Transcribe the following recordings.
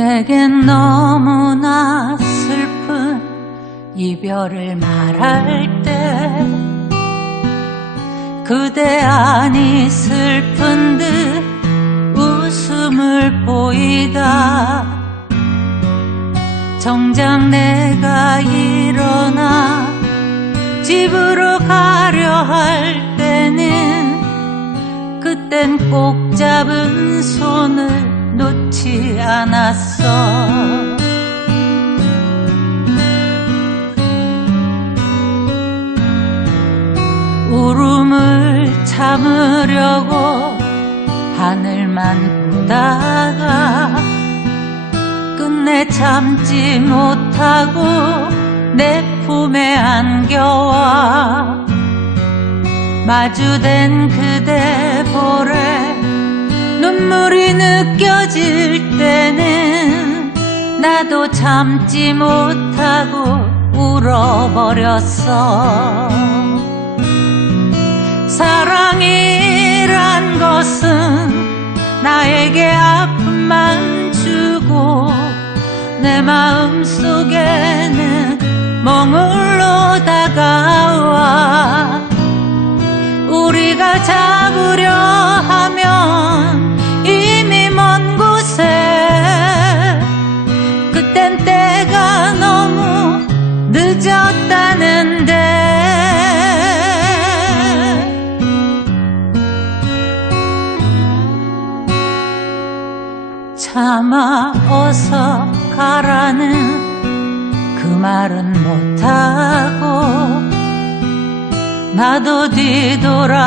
내겐 너무나 슬픈 이별을 말할 때 그대 아니 슬픈 듯 웃음을 보이다. 정작 내가 일어나 집으로 가려 할 때는 그땐 꼭 잡은 손을 놓지 않았어. 울음을 참으려고 하늘만 보다가 끝내 참지 못하고 내 품에 안겨와 마주된 그대 볼에 눈물이 느껴질 때는 나도 참지 못하고 울어버렸어. 사랑이란 것은 나에게 아픔만 주고 내 마음 속에는 멍울로 다가와. 우리가 잡 차마 어서 가라는 그 말은 못하고 나도 뒤돌아서서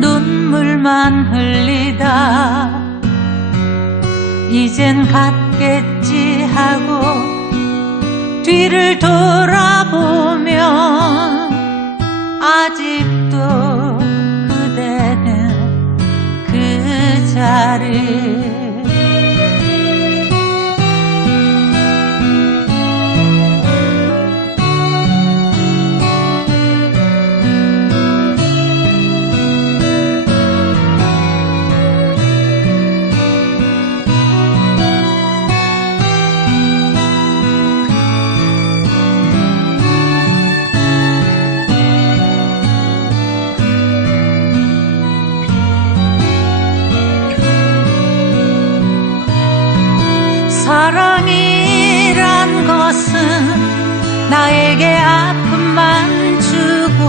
눈물만 흘리다. 이젠 갔겠지 하고 뒤를 돌아보면 것은 나에게 아픔만 주고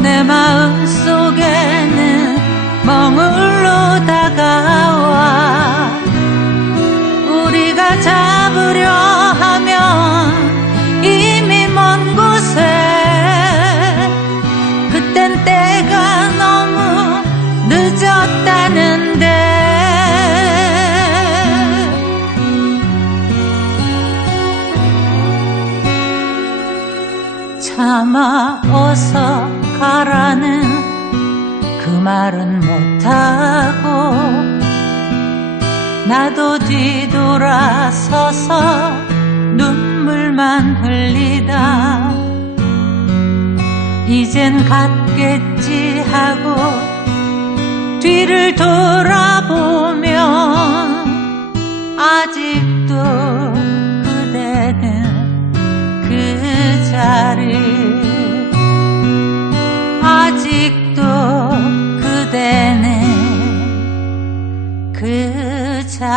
내 마음 속에는 멍울로 다가와 우리가 잡으려 하면 이미 먼 곳에 그땐 때가 차마 어서 가라는 그 말은 못하고 나도 뒤돌아서서 눈물만 흘리다. 이젠 갔겠지 하고 뒤를 돌아보면 아직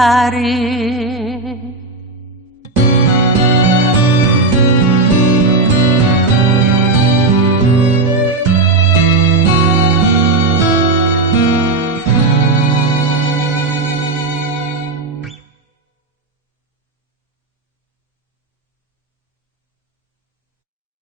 pared.